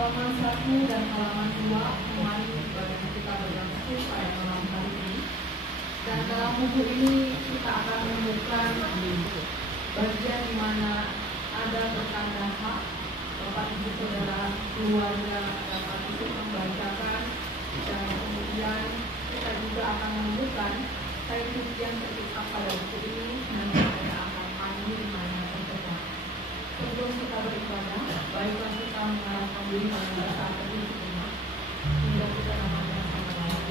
halaman 1 dan halaman 2 kemarin bagaimana kita berlangsung pada malam hari ini. Dan dalam buku ini kita akan menemukan bagian di mana ada pertanda hak. Bapak Ibu Saudara keluarga dapat untuk membacakan, dan kemudian kita juga akan menemukan teks yang tertulis pada buku ini, dan saya akan panggil di mana terdapat. Sebelum kita beribadah, baiklah kita mengarahkan diri pada saat teduh di rumah hingga kita namanya sama-sama.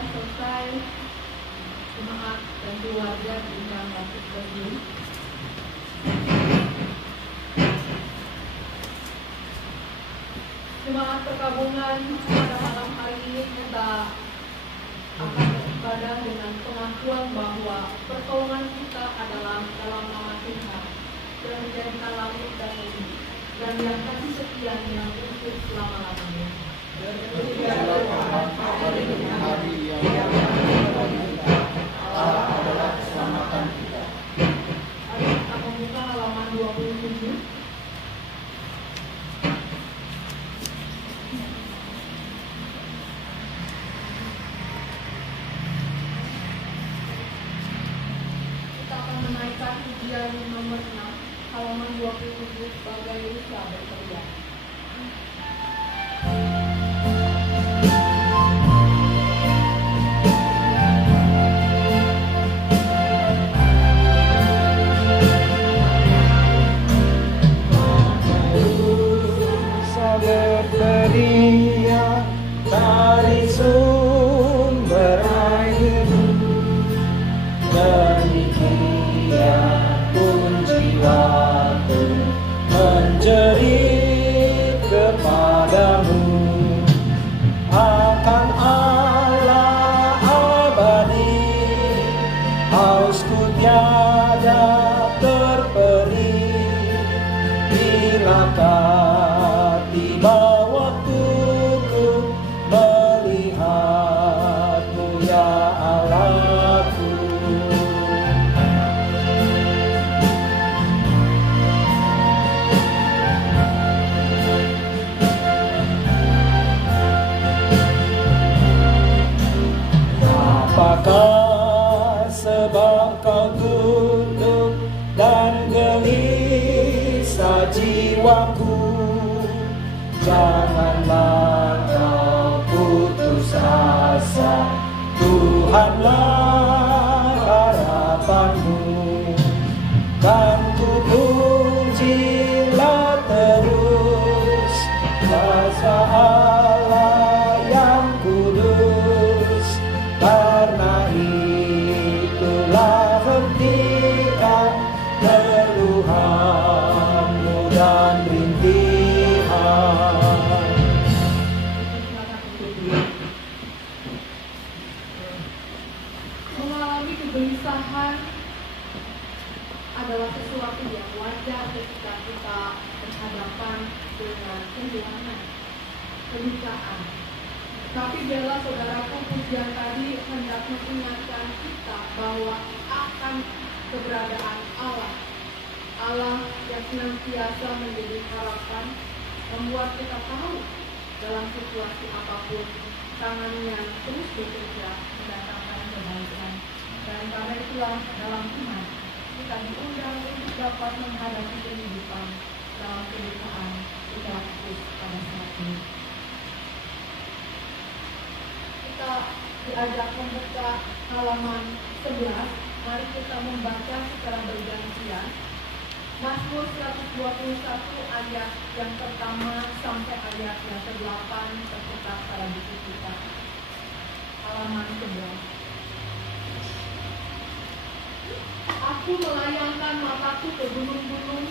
Selesai, jemaat dan keluarga diundang untuk berdiri. Jemaat perkabungan pada malam hari ini kita akan beribadah dengan pengakuan bahwa pertolongan kita adalah dalam nama Tuhan dan menjadikan langit dan bumi, dan yang kasih setia yang untuk selama-lamanya. Allah adalah keselamatan kita. Mari kita membuka halaman 27. Kita akan menaikkan ujian nomor 6, halaman 27, bagai Rusia berteriak. Dari sumber air, demikian pun jiwaku menjerit kepadamu akan Allah abadi, hausku tiada terperi, bilakah tiba waktuku melihatmu ya Allahku. Apakah sebab kau tunduk dan gelisah jiwaku? Janganlah kau putus asa, Tuhanlah harapanmu. Dan ku pujilah terus kuasa Allah yang kudus, karena itulah hentikan keluhanmu dan rintihan. Mengalami kegelisahan adalah sesuatu yang wajar ketika kita berhadapan dengan kehilangan, kedukaan. Tapi biarlah saudaraku, pujian tadi hendak mengingatkan kita bahwa akan keberadaan Allah. Allah yang senantiasa menjadi harapan, membuat kita tahu dalam situasi apapun tangannya terus bekerja mendatangkan kebaikan. Dan karena itulah dalam iman kita diundang untuk dapat menghadapi kehidupan dalam kedukaan kita terus pada saat ini. Kita diajak membuka halaman 11. Mari kita membaca secara bergantian Mazmur 121 ayat yang pertama sampai ayat yang ke-8 tercetak pada buku kita. Halaman 11. Aku melayangkan mataku ke gunung-gunung.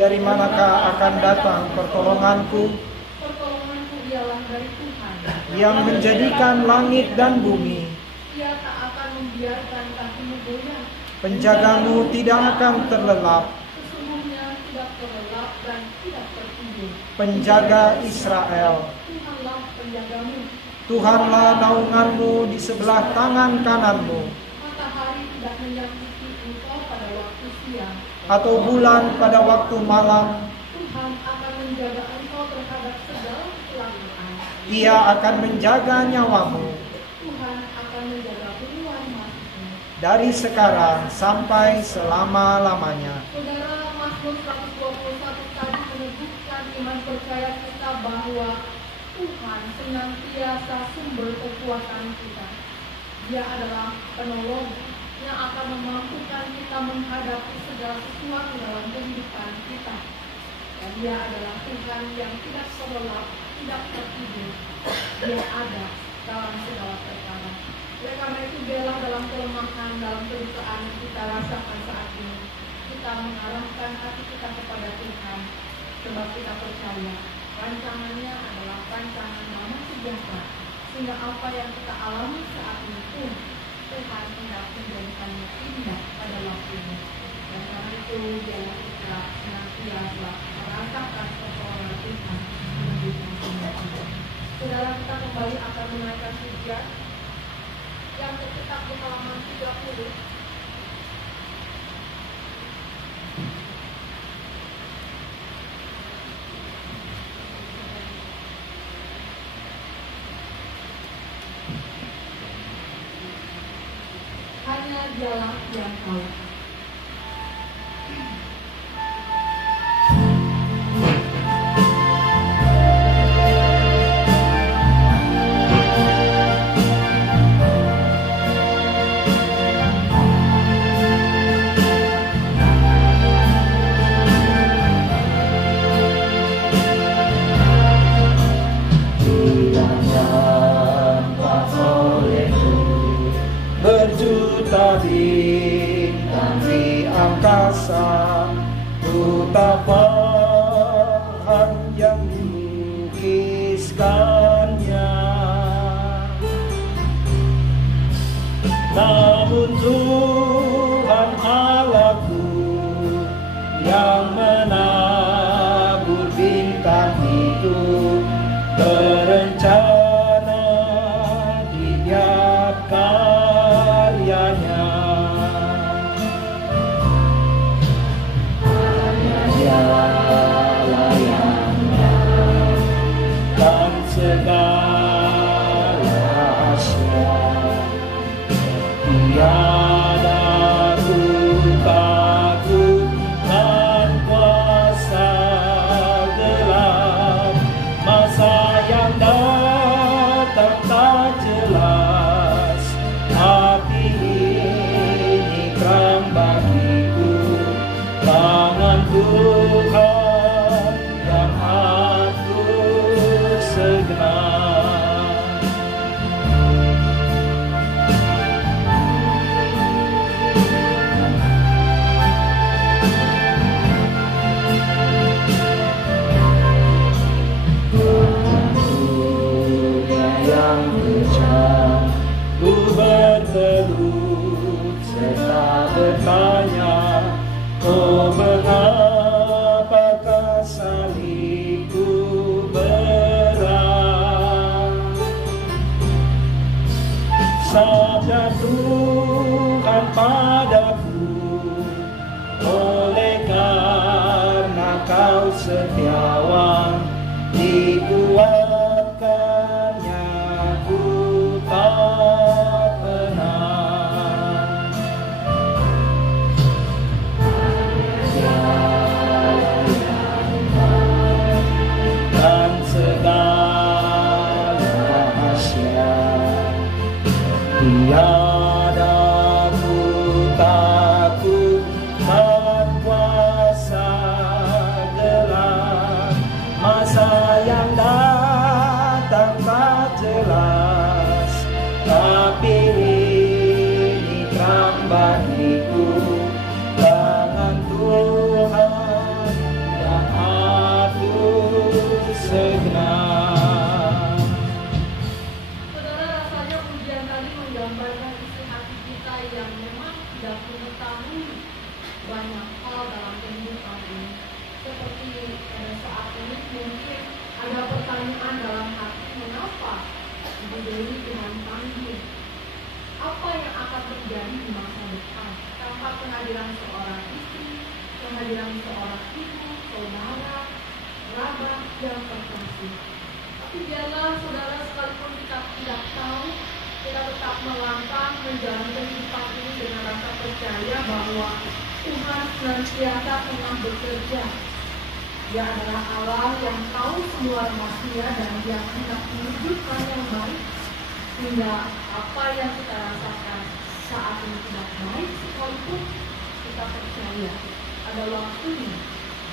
Dari manakah akan datang pertolonganku? Pertolonganku ialah dari Tuhan, Yang menjadikan langit dan bumi. Ia tak akan membiarkan kakimu goyah. Penjagamu tidak akan terlelap. Sesungguhnya tidak terlelap dan tidak tertidur. Penjaga Israel. Tuhanlah penjagamu. Tuhanlah naunganmu di sebelah tangan kananmu. Matahari tidak menyakiti engkau pada waktu siang. Atau bulan pada waktu malam. Tuhan akan menjaga engkau terhadap segala kecelakaan. Ia akan menjaga nyawamu Tuhan akan menjaga keluar masukmu. dari sekarang sampai selama-lamanya. Saudara, Mazmur 121 tadi meneguhkan iman percaya kita bahwa Tuhan senantiasa sumber kekuatan kita. Dia adalah penolong yang akan memampukan kita menghadapi segala sesuatu dalam kehidupan kita. Dan Dia adalah Tuhan yang tidak terlelap, tidak tertidur. Dia ada dalam segala perkara. Oleh karena itu, biarlah dalam kelemahan, dalam kedustaan yang kita rasakan saat ini, kita mengarahkan hati kita kepada Tuhan, sebab kita percaya rancangannya adalah rancangan damai sejahtera, sehingga apa yang kita alami saat ini pun Tuhan hendak menjadikannya indah pada waktunya. Dan karena itu biarlah kita senantiasa merasakan pertolongan Tuhan menunjukkan semua kita. Saudara, kita kembali akan menaikkan pujian yang tercetak di halaman 30. Hanya Dialah yang tahu. Berjuta bintang di angkasa, Tuhan yang melukiskannya. Namun Tuhan Allahku yang menabur bintang itu berencana di tiap karyanya. Dialah yang dan segala rahasia. Tiada ku takut dan kuasa gelap. Masa yang datang tak jelas, tapi ini terang bagiku. Tangan Tuhan yang atur segenap. Dunia yang kejam, ku bertelut serta bertanya, oh mengapakah salibku berat? Sabda Tuhan padaku, oleh karena kau setiawan, dikuatkannya ku tak pernah. Dan segala rahasia, tiada ku takut dan kuasa Ibu Dewi Tuhan panggil. Apa yang akan terjadi di masa depan tanpa kehadiran seorang istri, kehadiran seorang ibu, saudara, kerabat yang terkasih. Tapi biarlah saudara, sekalipun kita tidak tahu, kita tetap melangkah menjalani kehidupan ini dengan rasa percaya bahwa Tuhan senantiasa tengah bekerja. Dia adalah Allah yang tahu semua rahasia dan Dia hendak mewujudkan yang baik, sehingga apa yang kita rasakan saat ini tidak baik sekalipun, kita percaya ada waktunya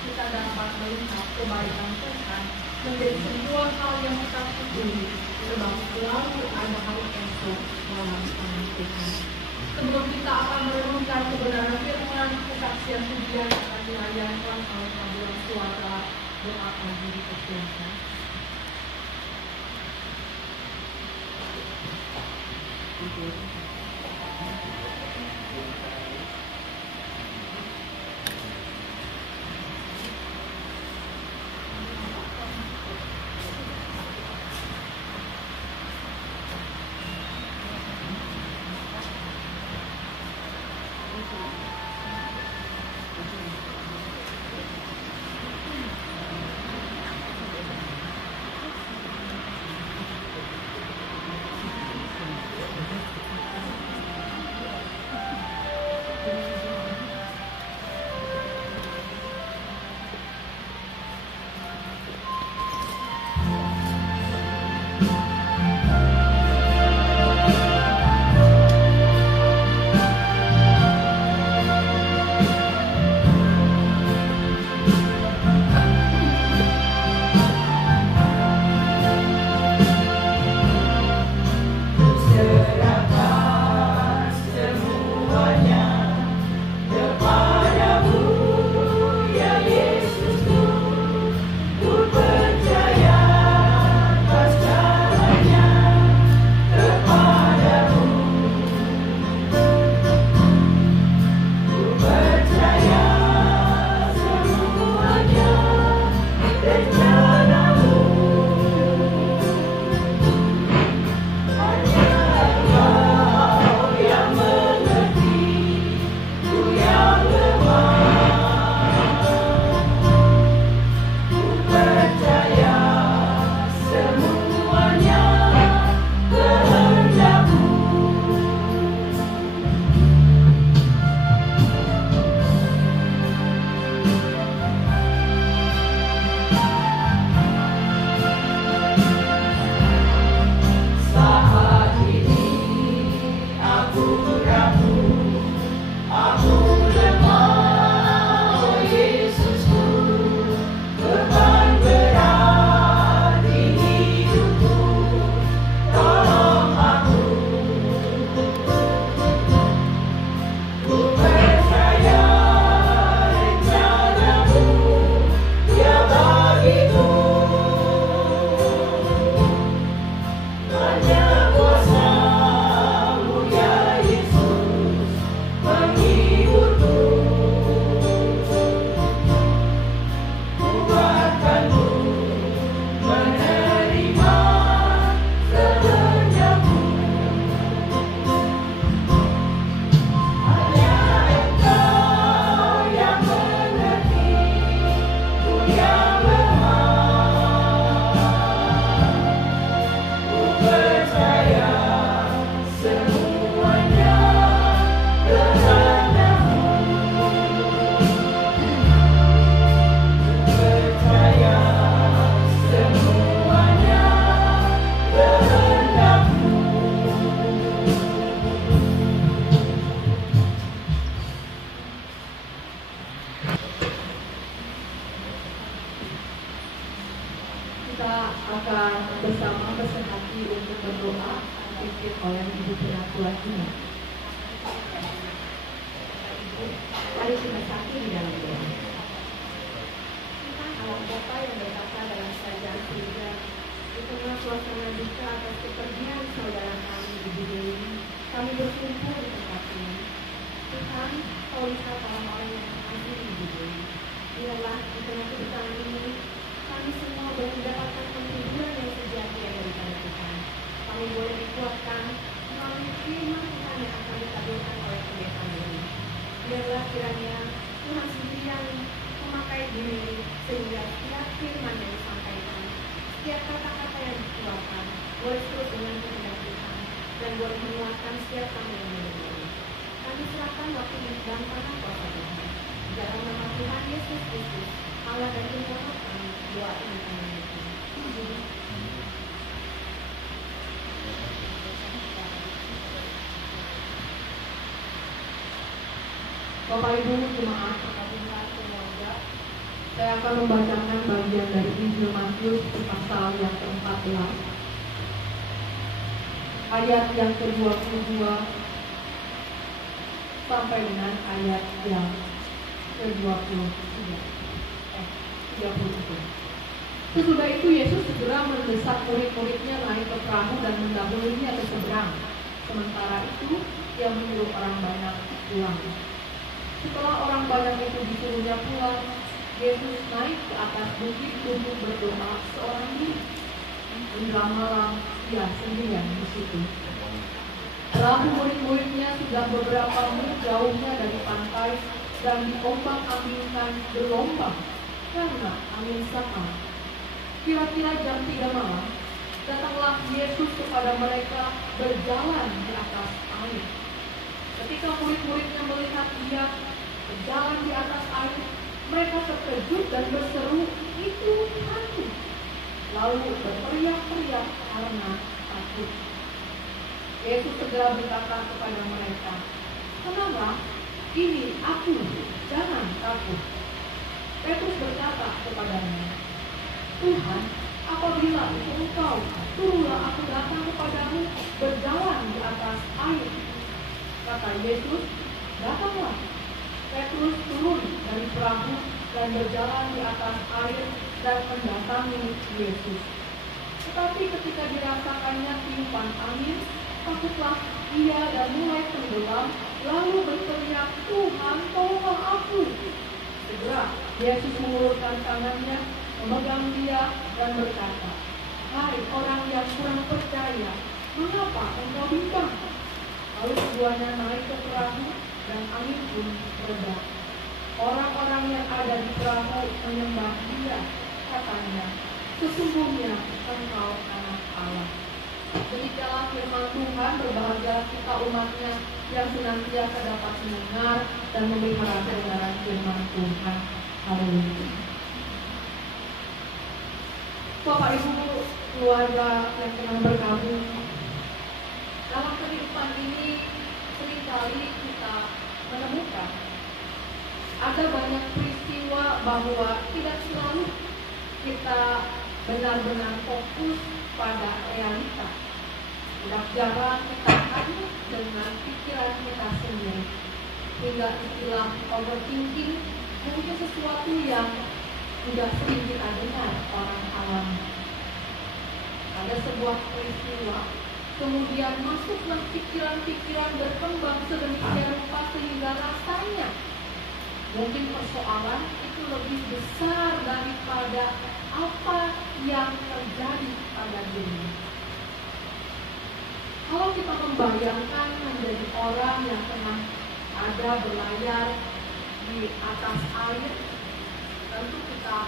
kita dapat melihat kebaikan Tuhan menjadi sebuah hal yang kita syukuri, sebab selalu ada hari esok dalam tangan Tuhan. Sebelum kita akan merenungkan kebenaran firman, kesaksian pujian akan dilayankan oleh paduan suara doa pagi dipersilakan. Setiap kata-kata yang dikeluarkan boleh terus dengan kehendak Tuhan dan boleh menguatkan setiap kami yang mendengar. Kami serahkan waktu ini dan tangan kuasa Tuhan. Dalam nama Tuhan Yesus Kristus, Allah dan Juru kami, doa ini kami menyerahkan. Bapak Ibu jemaat perkabungan keluarga, saya akan membacakan bagian dari Injil Matius pasal yang ke-14 ayat yang ke-22 sampai dengan ayat yang ke-33. Sesudah itu Yesus segera mendesak murid-muridnya naik ke perahu dan mendahulunya ke seberang. Sementara itu ia menyuruh orang banyak pulang. Setelah orang banyak itu disuruhnya pulang, Yesus naik ke atas bukit duduk berdoa seorang diri. Menjelang malam ia sendirian di situ. Perahu murid-muridnya sudah beberapa mil jauhnya dari pantai dan diombang-ambingkan gelombang karena angin sakal. Kira-kira jam 3 malam, datanglah Yesus kepada mereka berjalan di atas air. Ketika murid-muridnya melihat dia berjalan di atas air, mereka terkejut dan berseru, "Itu hantu!" Lalu berteriak-teriak karena takut. Yesus segera berkata kepada mereka, "Tenanglah, ini aku, jangan takut." Petrus berkata kepadanya, "Tuhan, apabila itu Engkau, suruhlah aku datang kepadamu berjalan di atas air." Kata Yesus, "Datanglah." Petrus turun dari perahu dan berjalan di atas air dan mendatangi Yesus. Tetapi ketika dirasakannya tiupan angin, takutlah ia dan mulai tenggelam, lalu berteriak, "Tuhan, tolonglah aku." Segera Yesus mengulurkan tangannya, memegang dia dan berkata, "Hai orang yang kurang percaya, mengapa engkau bimbang?" Lalu keduanya naik ke perahu dan angin pun reda. Orang-orang yang ada di perahu menyembah dia, katanya, "Sesungguhnya engkau anak Allah." Demikianlah firman Tuhan. Berbahagialah kita umatnya yang senantiasa dapat mendengar dan memelihara kebenaran firman Tuhan. Haleluya. Bapak Ibu keluarga yang telah bergabung, dalam kehidupan ini seringkali kita menemukan ada banyak peristiwa bahwa tidak selalu kita benar-benar fokus pada realita. Tidak jarang kita hanya dengan pikiran kita sendiri, hingga istilah overthinking mungkin sesuatu yang sudah sering kita dengar orang awam. Ada sebuah peristiwa, kemudian masuklah pikiran-pikiran berkembang sedemikian rupa sehingga rasanya mungkin persoalan itu lebih besar daripada apa yang terjadi pada dirinya. Kalau kita membayangkan menjadi orang yang pernah ada berlayar di atas air, tentu kita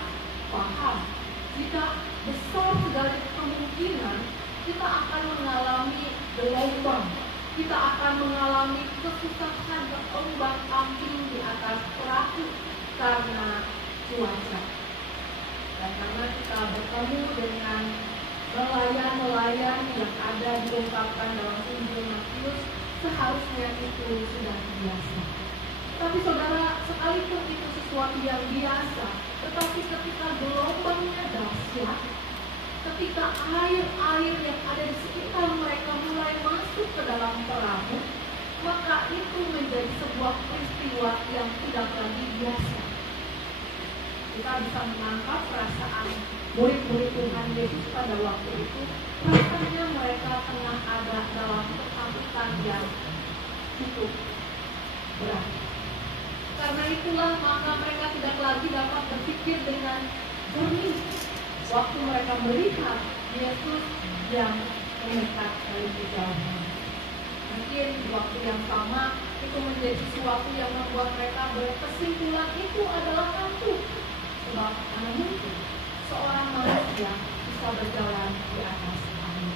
paham jika besar segala kemungkinan kita akan mengalami gelombang, kita akan mengalami kesusahan berombak-ambing di atas perahu karena cuaca. Dan karena kita bertemu dengan nelayan-nelayan yang ada diungkapkan dalam Injil Matius, seharusnya itu sudah biasa. Tapi saudara, sekalipun itu sesuatu yang biasa, tetapi ketika gelombangnya dahsyat, ketika air-air yang ada di sekitar mereka mulai masuk ke dalam perahu, maka itu menjadi sebuah peristiwa yang tidak lagi biasa. Kita bisa menangkap perasaan murid-murid Tuhan Yesus pada waktu itu. Rasanya mereka tengah ada dalam ketakutan yang cukup berat. Karena itulah maka mereka tidak lagi dapat berpikir dengan jernih waktu mereka melihat Yesus yang mendekat dari kejauhan. Mungkin di waktu yang sama itu menjadi sesuatu yang membuat mereka berkesimpulan itu adalah hantu. Sebab mana mungkin seorang manusia bisa bisa berjalan di atas air.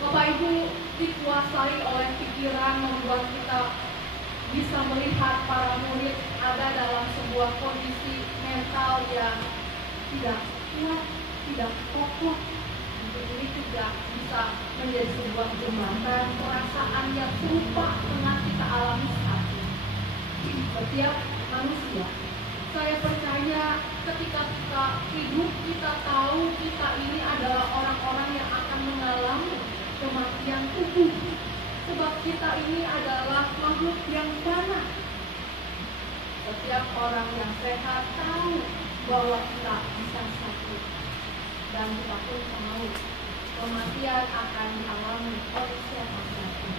Bapak Ibu, dikuasai oleh pikiran membuat kita bisa melihat para murid ada dalam sebuah kondisi mental yang tidak kuat, tidak kokoh. Ini juga bisa menjadi sebuah jembatan perasaan yang serupa dengan kita alami saat ini. Setiap manusia, saya percaya ketika kita hidup, kita tahu kita ini adalah orang-orang yang akan mengalami kematian tubuh. Sebab kita ini adalah makhluk yang fana. Setiap orang yang sehat tahu bahwa kita bisa sakit. Dan kita pun tahu kematian akan dialami oleh siapa saja.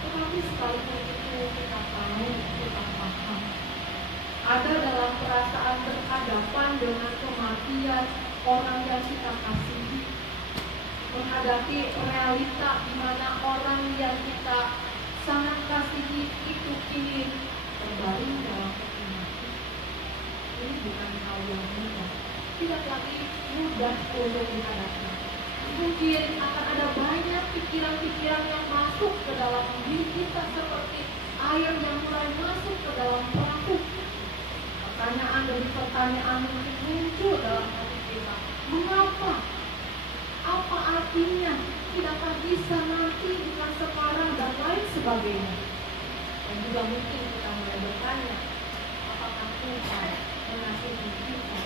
Tetapi sekalipun itu kita tahu, kita paham, ada dalam perasaan berhadapan dengan kematian orang yang kita kasihi, menghadapi realita di mana orang yang kita sangat kasihi itu kini terbaring dalam kematian. Ini bukan hal yang mudah, tidak lagi mudah untuk dihadapi. Mungkin akan ada banyak pikiran-pikiran yang masuk ke dalam diri kita seperti air yang mulai masuk ke dalam perahu. Pertanyaan demi pertanyaan mungkin muncul dalam hati kita. Mengapa? Apa artinya? Tidakkah bisa nanti, bukan sekarang, dan lain sebagainya. Dan juga mungkin kita mulai bertanya, apakah Tuhan mengasihi kita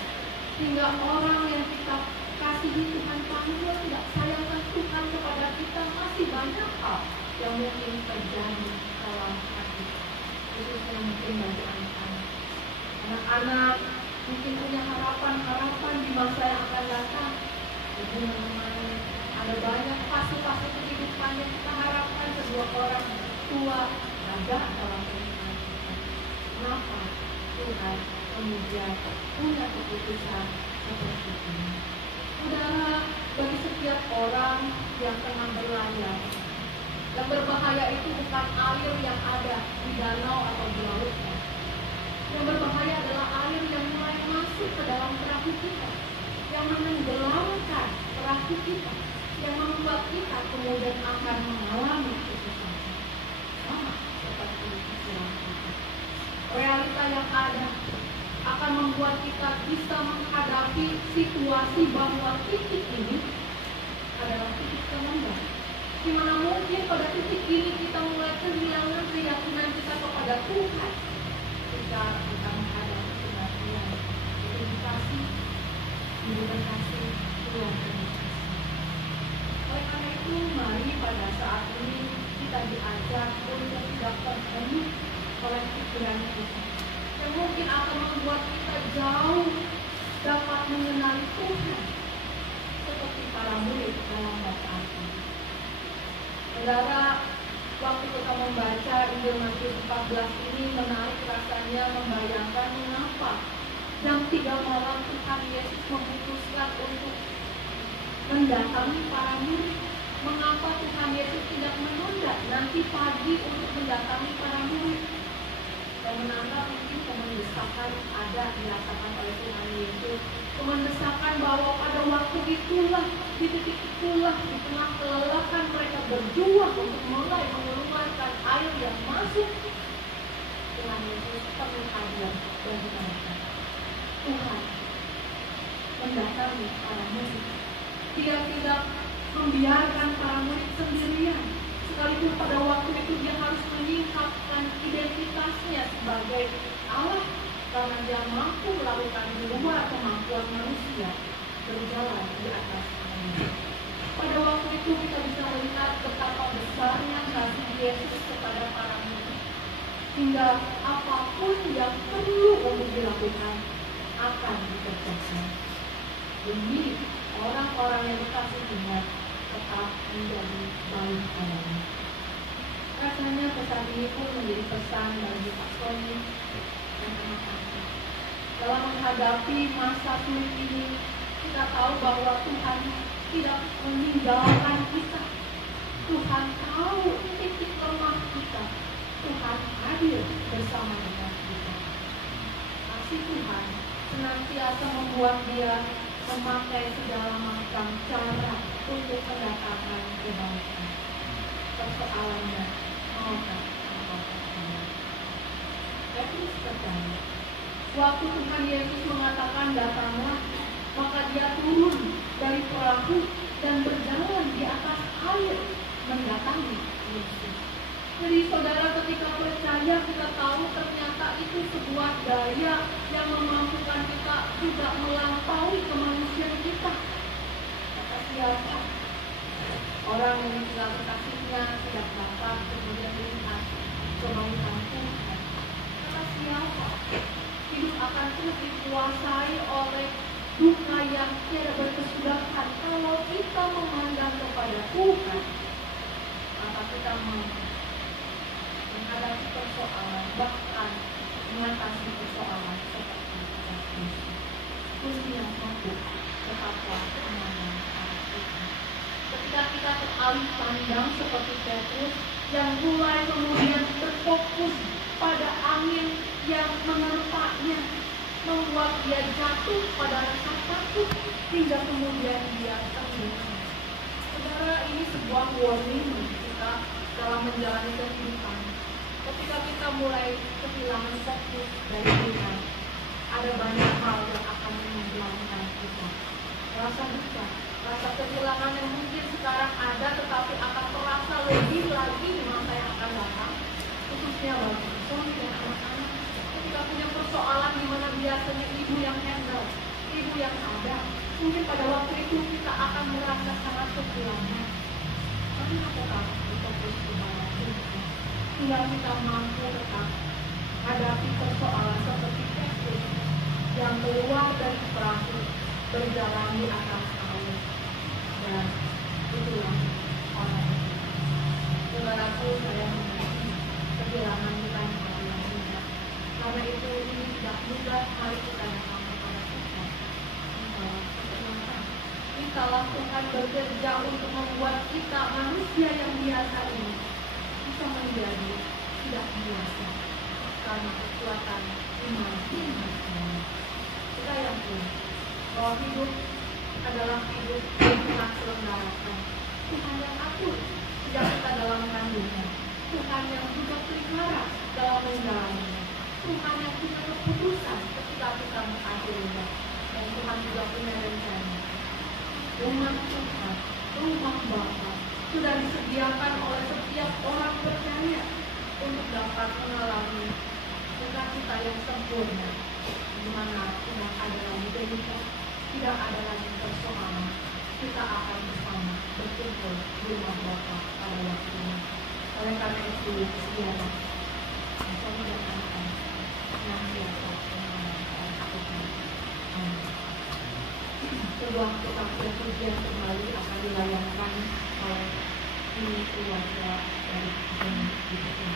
hingga orang yang kita kasihi Tuhan panggil tidak sayangkan Tuhan kepada kita? Masih banyak hal yang mungkin terjadi dalam hati, khususnya mungkin bagi anak-anak. Anak-anak mungkin punya harapan-harapan di masa yang akan datang. Ada banyak fase-fase kehidupan yang kita harapkan kedua orang tua ada dalam kehidupan kita. Kenapa Tuhan kemudian punya keputusan seperti ini? Saudara, bagi setiap orang yang tengah berlayar, yang berbahaya itu bukan air yang ada di danau atau di lautnya. Yang berbahaya adalah air yang mulai masuk ke dalam perahu kita, yang menenggelamkan perahu kita, yang membuat kita kemudian akan mengalami kesusahan. Sama seperti istilah kita. Realita yang ada akan membuat kita bisa menghadapi situasi bahwa titik ini adalah titik kemenangan. Di mana mungkin pada titik ini kita mulai kehilangan keyakinan kita kepada Tuhan. Ketika kita menghadapi kematian, itu dikasih, dikasih Tuhan. Oleh karena itu, mari pada saat ini kita diajak untuk tidak terhanyut oleh pikiran kita yang mungkin akan membuat kita jauh dapat mengenali Tuhan seperti para murid dalam bacaan ini. Saudara, waktu kita membaca Injil Matius 14 ini menarik rasanya membayangkan mengapa jam 3 malam Tuhan Yesus memutuskan untuk mendatangi para murid. Mengapa Tuhan Yesus tidak menunda nanti pagi untuk mendatangi para murid? Dan menanggap mungkin kemendesakan ada dirasakan oleh Tuhan Yesus. Kemendesakan bahwa pada waktu itulah, di titik itulah, di tengah kelelahan mereka berjuang untuk mulai mengeluarkan air yang masuk. Tuhan Yesus perlu hadir bagi mereka. Tuhan mendatangi para murid. Dia tidak membiarkan para murid sendirian. Sekalipun pada waktu itu dia harus menyingkapkan identitasnya sebagai Allah, karena dia mampu melakukan di luar kemampuan manusia berjalan di atas air. Pada waktu itu kita bisa melihat betapa besarnya kasih Yesus kepada para murid, hingga apapun yang perlu untuk dilakukan akan dikerjakan demi orang-orang yang dikasihinya tetap menjadi baik padanya. Rasanya pesan ini pun menjadi pesan bagi Pak Tony dan anak-anak. Dalam menghadapi masa sulit ini, kita tahu bahwa Tuhan tidak meninggalkan kita. Tuhan tahu titik lemah kita. Tuhan hadir bersama dengan kita. Kasih Tuhan senantiasa membuat dia memakai segala macam cara untuk mendatangkan kebaikan. Persoalannya, maukah engkau percaya? Petrus percaya. Waktu Tuhan Yesus mengatakan datanglah, maka dia turun dari perahu dan berjalan di atas air mendatangi Yesus. Jadi saudara, ketika percaya kita tahu ternyata itu sebuah daya yang memampukan kita juga melampaui kemanusiaan kita. Kata siapa? Orang yang dibilang kekasihnya tidak dapat kemudian melihat kebaikan Tuhan. Kata siapa? Hidup akan terus dikuasai oleh duka yang tiada berkesudahan kalau kita memandang kepada Tuhan. Maka kita menghadapi persoalan, bahkan mengatasi persoalan seperti Yesus. Kunci yang satu, tetaplah memandang kepada Tuhan. Ketika kita beralih pandang seperti Petrus yang mulai kemudian berfokus pada angin yang menerpanya, membuat dia jatuh pada rasa takut hingga kemudian dia tenggelam. Saudara, ini sebuah warning kita dalam menjalani kehidupan. Ketika kita mulai kehilangan fokus dari Tuhan, ada banyak hal yang akan menenggelamkan kita. Rasa duka, rasa kehilangan yang mungkin sekarang ada tetapi akan terasa lebih lagi di masa yang akan datang, khususnya bagi suami dan anak-anak. Ketika punya persoalan di mana biasanya ibu yang handle, ibu yang ada, mungkin pada waktu itu kita akan merasa sangat kehilangan. Tapi tetap berfokus kepada Tuhan, hingga kita mampu tetap hadapi persoalan seperti Petrus yang keluar dari perahu berjalan di atas air, dan itulah orang itu. Saudaraku, saya mengerti kehilangan bukan hal yang mudah. Karena itu ini tidak mudah. Mari kita datang kepada Tuhan. Mintalah Tuhan bekerja untuk membuat kita manusia yang biasa ini bisa menjadi tidak biasa karena kekuatan iman kita. Kita yakin bahwa hidup adalah hidup yang Tuhan selenggarakan. Tuhan yang atur sejak kita dalam kandungan. Tuhan yang juga pelihara dalam menjalaninya. Tuhan yang punya keputusan ketika kita mengakhirinya. Dan Tuhan juga punya rencana. Rumah Tuhan, rumah Bapa sudah disediakan oleh setiap orang percaya untuk dapat mengalami sukacita yang sempurna, di mana tidak ada lagi derita, tidak ada lagi persoalan. Kita akan bersama berkumpul di rumah Bapa pada waktunya. Oleh karena itu, biarlah suami dan anak-anak yang biasa mengalami Tuhan. Sebuah kebaktian pujian kembali akan dilayangkan oleh ini keluarga dari Tuhan di Tuhan.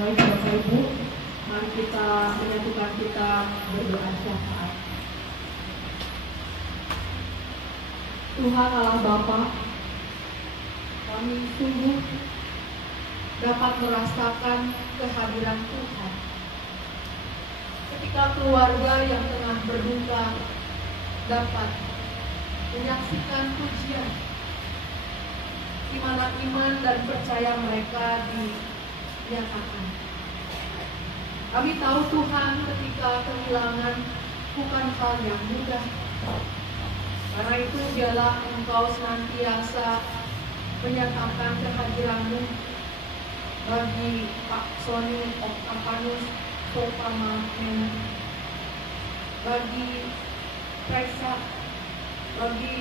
Baik Bapak Ibu, mari kita menyatukan kita berdoa syafaat. Tuhan Allah Bapa, kami sungguh dapat merasakan kehadiran Tuhan ketika keluarga yang tengah berduka dapat menyaksikan pujian di mana iman dan percaya mereka dinyatakan. Kami tahu Tuhan, ketika kehilangan bukan hal yang mudah. Karena itu biarlah Engkau senantiasa menyatakan kehadiran-Mu bagi Pak Sony Octavianus Sopama, bagi Reza, bagi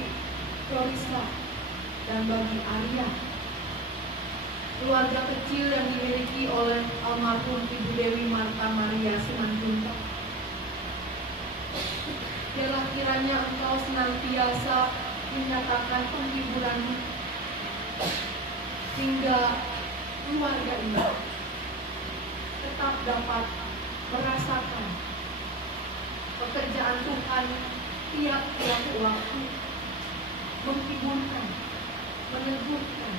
Florisa, dan bagi Arya, keluarga kecil yang dimiliki oleh almarhum Ibu Dewi Marta Maria Simanjuntak. Biarlah kiranya Engkau senantiasa menyatakan penghiburan-Mu hingga keluarga ini tetap dapat merasakan pekerjaan Tuhan tiap-tiap waktu, menghiburkan, meneguhkan,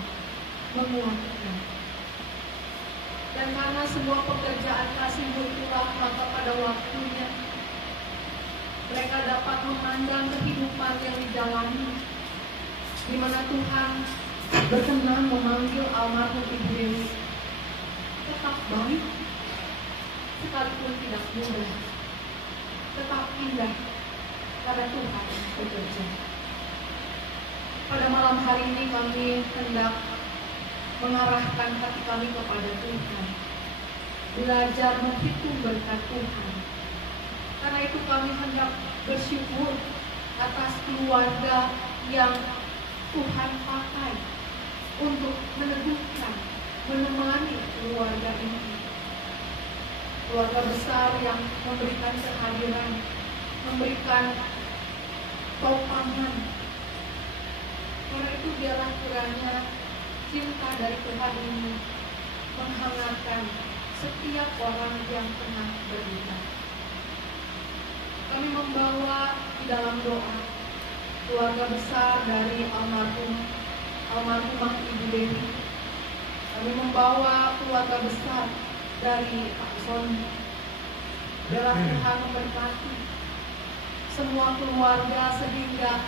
menguatkan. Dan karena semua pekerjaan kasih-Mu itulah, maka pada waktunya mereka dapat memandang kehidupan yang dijalani, di mana Tuhan berkenan memanggil almarhum Ibu Dewi tetap baik, sekalipun tidak mudah, tetap indah, karena Tuhan bekerja. Pada malam hari ini kami hendak mengarahkan hati kami kepada Tuhan, belajar menghitung berkat Tuhan. Karena itu kami hendak bersyukur atas keluarga yang Tuhan pakai untuk meneguhkan, menemani keluarga ini. Keluarga besar yang memberikan kehadiran, memberikan topangan. Karena itu biarlah kiranya cinta dari Tuhan ini menghangatkan setiap orang yang tengah berduka. Kami membawa di dalam doa keluarga besar dari almarhumah Ibu Dewi. Kami membawa keluarga besar dari Pak Sony. Biarlah Tuhan memberkati semua keluarga sehingga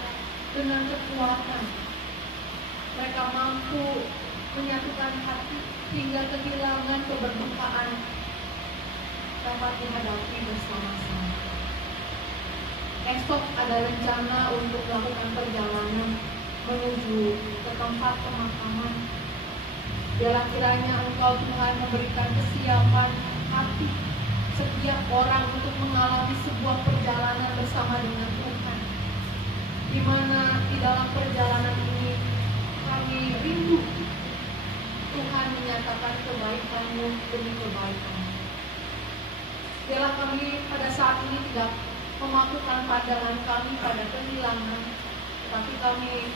dengan kekuatan mereka mampu menyatukan hati hingga kehilangan keberdukaan dapat dihadapi bersama-sama. Esok ada rencana untuk melakukan perjalanan menuju ke tempat pemakaman. Biarlah kiranya Engkau Tuhan memberikan kesiapan hati setiap orang untuk mengalami sebuah perjalanan bersama dengan Tuhan, di mana di dalam perjalanan ini kami rindu Tuhan menyatakan kebaikan-Mu demi kebaikan. Biarlah kami pada saat ini tidak memakukan pandangan kami pada kehilangan, tapi kami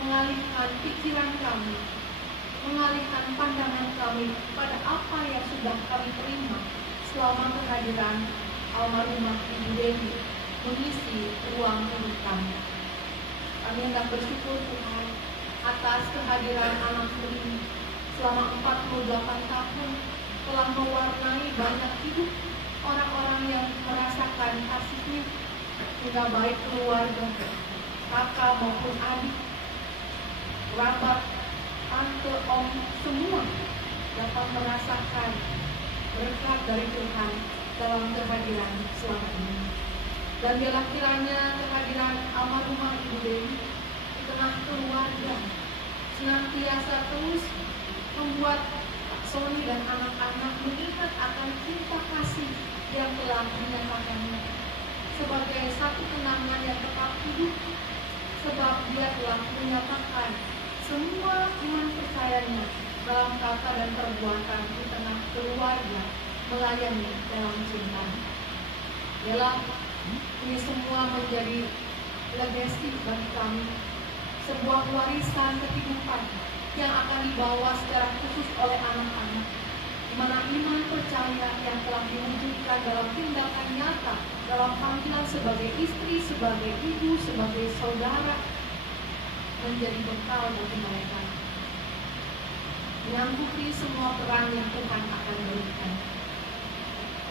mengalihkan pikiran kami, mengalihkan pandangan kami pada apa yang sudah kami terima selama kehadiran almarhumah Ibu Dewi mengisi ruang hidup kami. Kami hendak bersyukur Tuhan atas kehadiran anakmu ini selama 48 tahun telah mewarnai banyak hidup orang-orang yang merasakan kasih-Mu, hingga baik keluarga, kakak maupun adik, kerabat, tante, om, semua dapat merasakan berkat dari Tuhan dalam kehadiran selama ini. Dan biarlah kiranya kehadiran almarhumah Ibu Dewi di tengah keluarga senantiasa terus membuat Sony dan anak-anak mengingat akan cinta kasih yang telah dinyatakannya sebagai satu kenangan yang tetap hidup, sebab dia telah menyatakan semua iman percayanya dalam kata dan perbuatan di tengah keluarga melayani dalam cinta. Biarlah ini semua menjadi legasi bagi kami, sebuah warisan kehidupan yang akan dibawa secara khusus oleh anak-anak, di mana iman percaya yang telah diwujudkan dalam tindakan nyata, dalam panggilan sebagai istri, sebagai ibu, sebagai saudara, menjadi bekal bagi mereka. Menyanggupi semua peran yang Tuhan akan berikan.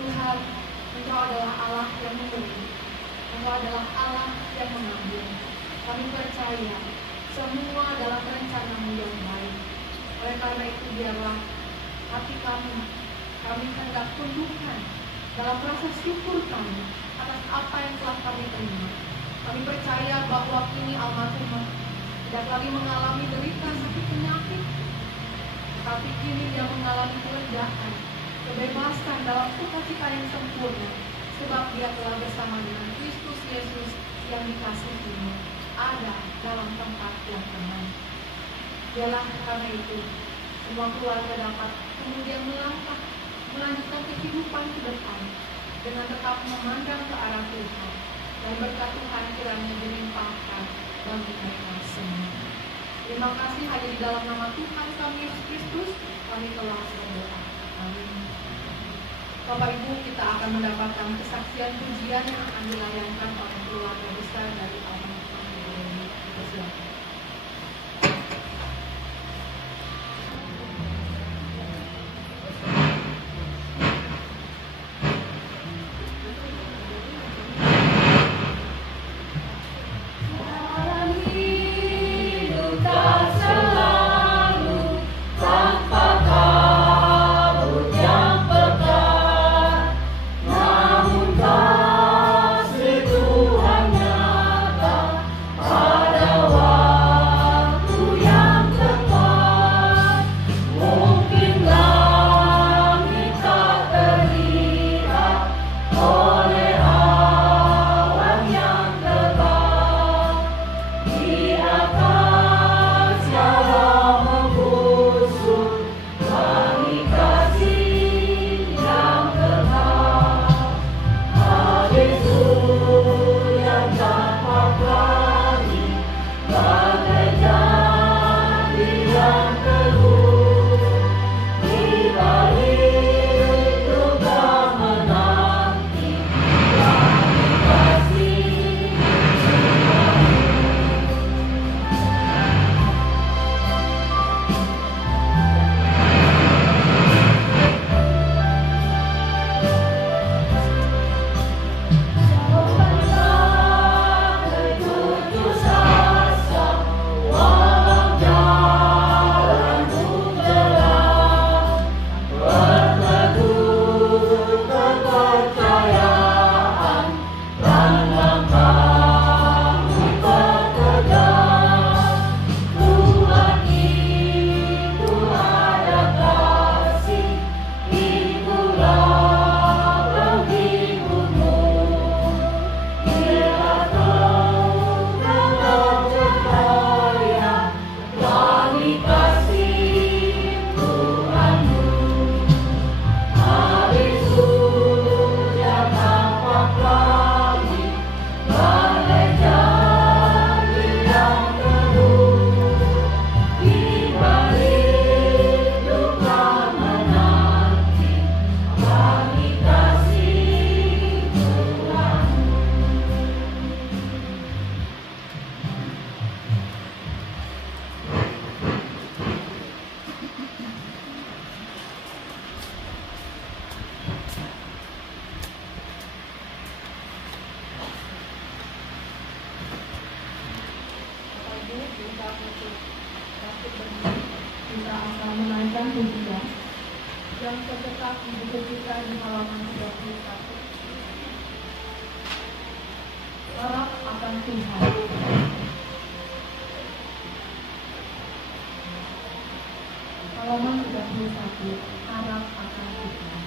Tuhan, Engkau adalah Allah yang memberi. Engkau adalah Allah yang mengambil. Kami percaya semua dalam rencana-Mu yang baik. Oleh karena itu biarlah hati kami hendak tundukkan dalam rasa syukur kami atas apa yang telah kami terima. Kami percaya bahwa kini almarhumah tidak lagi mengalami derita sakit penyakit, tapi kini dia mengalami kelegaan, kebebasan dalam sukacita yang sempurna, sebab dia telah bersama dengan Kristus Yesus yang dikasihinya, ada dalam tempat yang tenang. Biarlah karena itu semua keluarga dapat kemudian melangkah melanjutkan kehidupan ke depan dengan tetap memandang ke arah Tuhan, dan berkat Tuhan kiranya dilimpahkan bagi mereka semua. Terima kasih, hanya di dalam nama Tuhan kami Yesus Kristus kami telah berdoa. Amin. Bapak Ibu, kita akan mendapatkan kesaksian pujian yang akan dilayankan oleh keluarga besar dari almarhum Ibu Reni. Silakan. Kita akan menaikkan pujian yang tercetak di buku kita di halaman 31. Harap akan Tuhan. Halaman 31. Harap akan Tuhan.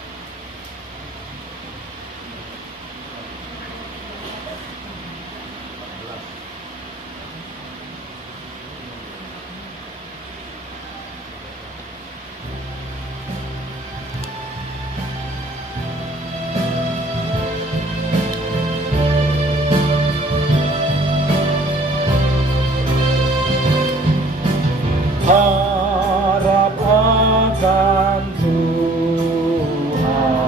Harap akan Tuhan.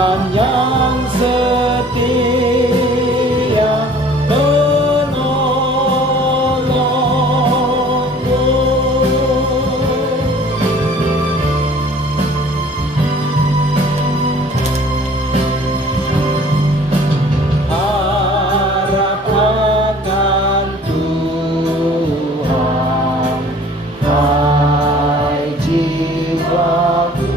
Tuhan yang setia menolongmu. Harap akan Tuhan, hai jiwaku.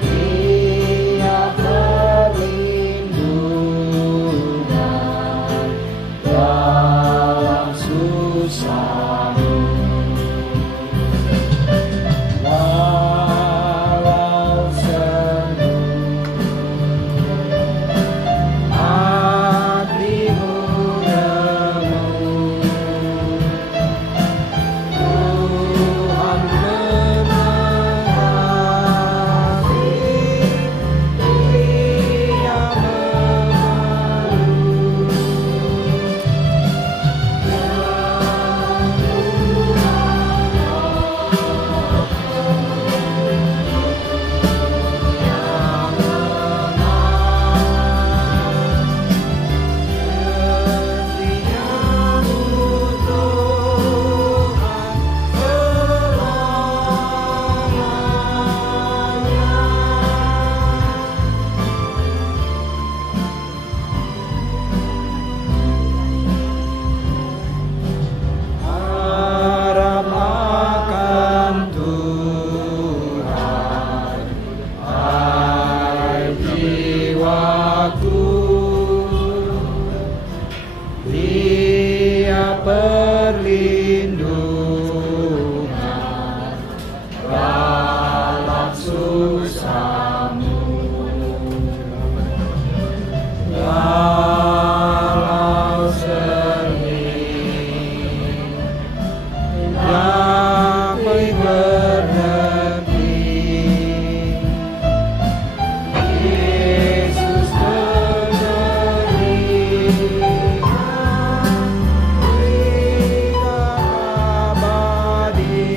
Dia perlindungan dalam susahmu. Walau senyum hatimu remuk, Tuhan mengasihi, Dia harap akan Tuhan, hai jiwaku. Dia perlindungan dalam susahmu. Walau sering damai berhenti, Yesus menerima berita abadi.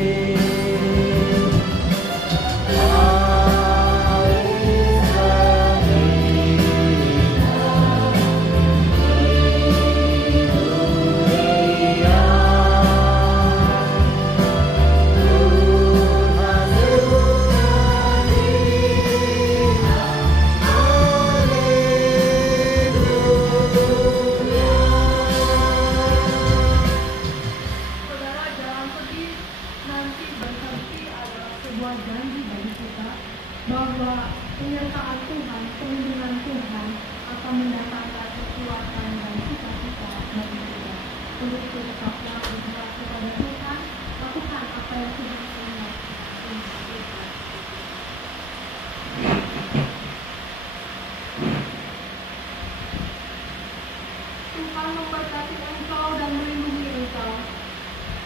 Saudara, jangan sedih. Nanti berarti adalah sebuah janji bagi kita bahwa penyertaan Tuhan, perlindungan Tuhan akan mendatangkan kekuatan dan sukacita bagi kita. Untuk itu tetaplah berdoa kepada Tuhan, lakukan apa yang Tuhan ingat. Tuhan memberkati engkau dan melindungi engkau.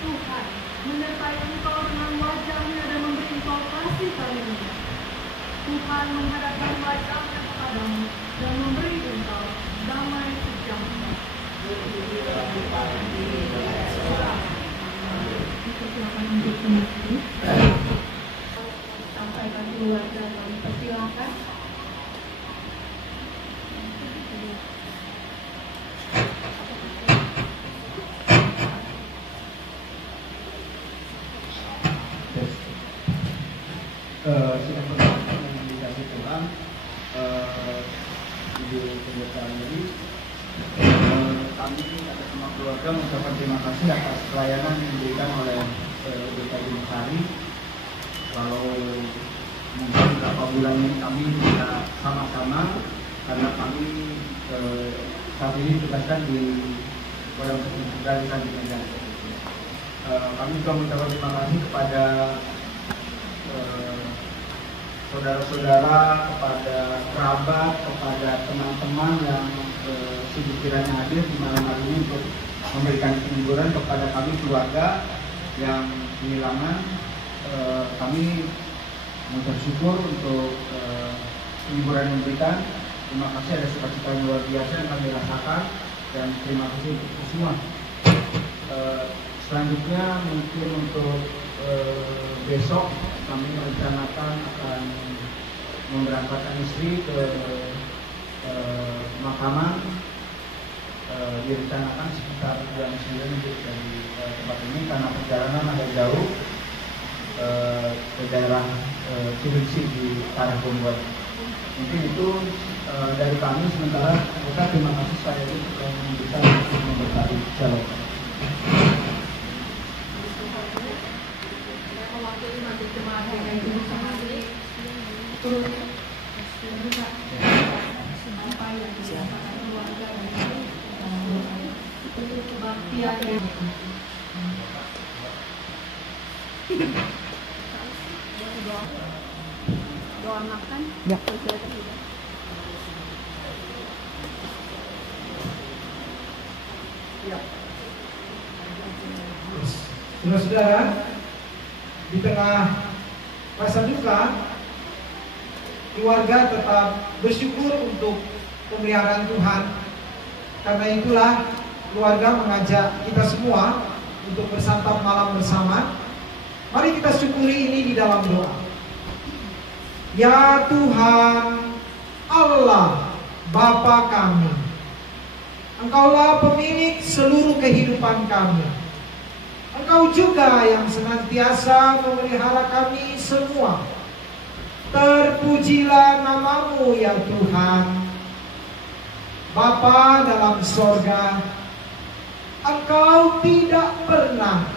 Tuhan menyertai engkau dengan wajah-Nya dan memberi engkau kasih karunia. Tuhan menghadapkan wajah-Nya kepadamu dan memberi engkau damai sejahtera. Dipersilakan untuk menyanyi. Sampaikan keluarga kami persilakan. Sidang pertama yang dikasih Tuhan, Ibu Pendeta Mary, kami atas nama keluarga mengucapkan terima kasih atas pelayanan yang diberikan oleh Pendeta Dimsari. Kalau mungkin beberapa bulan ini kami tidak sama-sama karena kami saat ini ditugaskan di Kodam dari Medan. Kami juga mengucapkan terima kasih kepada saudara-saudara, kepada kerabat, kepada teman-teman yang sekiranya hadir di malam hari ini untuk memberikan penghiburan kepada kami keluarga yang kehilangan. Kami mengucap syukur untuk penghiburan yang diberikan. Terima kasih, ada sukacita yang luar biasa yang kami rasakan, dan terima kasih untuk semua. Selanjutnya mungkin untuk besok kami merencanakan akan memberangkatkan istri ke pemakaman. Direncanakan sekitar jam 9 dari tempat ini karena perjalanan agak jauh ke daerah Cilengsi di arah Bogor. Mungkin itu dari kami sementara. Kita terima kasih saya itu yang bisa memberkati. Shalom. Mewakili majelis jemaat yang berusaha turunnya apa yang dilakukan keluarga dan untuk kebaktian doa makan ya. Saudara-saudara, di tengah masa duka, keluarga tetap bersyukur untuk pemeliharaan Tuhan. Karena itulah keluarga mengajak kita semua untuk bersantap malam bersama. Mari kita syukuri ini di dalam doa. Ya Tuhan, Allah, Bapa kami, Engkaulah pemilik seluruh kehidupan kami. Engkau juga yang senantiasa memelihara kami semua. Terpujilah namamu ya Tuhan. Bapa dalam sorga, Engkau tidak pernah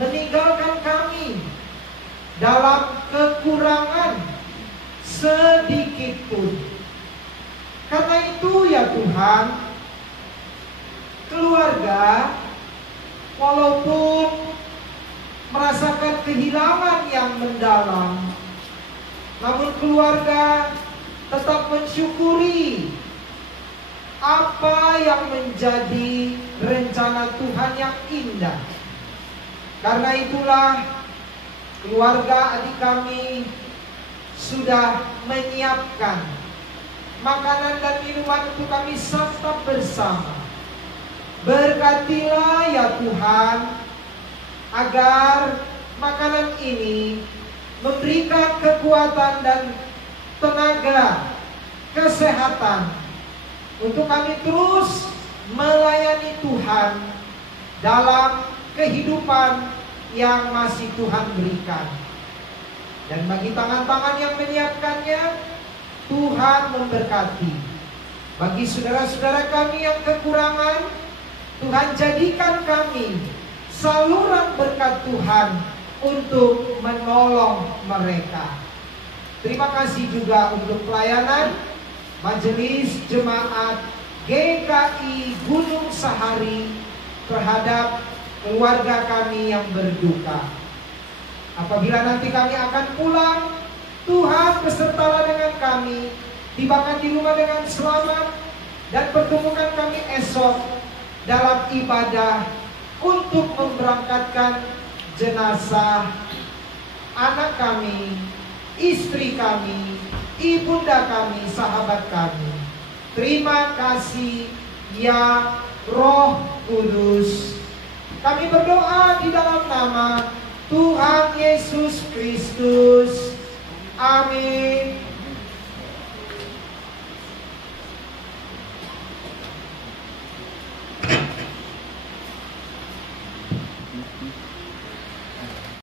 meninggalkan kami dalam kekurangan sedikit pun. Karena itu ya Tuhan, keluarga walaupun merasakan kehilangan yang mendalam, namun keluarga tetap mensyukuri apa yang menjadi rencana Tuhan yang indah. Karena itulah keluarga adik kami sudah menyiapkan makanan dan minuman untuk kami santap bersama. Berkatilah ya Tuhan, agar makanan ini memberikan kekuatan dan tenaga, kesehatan untuk kami terus melayani Tuhan dalam kehidupan yang masih Tuhan berikan. Dan bagi tangan-tangan yang menyiapkannya, Tuhan memberkati. Bagi saudara-saudara kami yang kekurangan, Tuhan jadikan kami saluran berkat Tuhan untuk menolong mereka. Terima kasih juga untuk pelayanan Majelis Jemaat GKI Gunung Sahari terhadap keluarga kami yang berduka. Apabila nanti kami akan pulang, Tuhan besertalah dengan kami, tibakan di rumah dengan selamat, dan pertemukan kami esok dalam ibadah untuk memberangkatkan jenazah anak kami, istri kami, ibunda kami, sahabat kami. Terima kasih ya Roh Kudus. Kami berdoa di dalam nama Tuhan Yesus Kristus. Amin.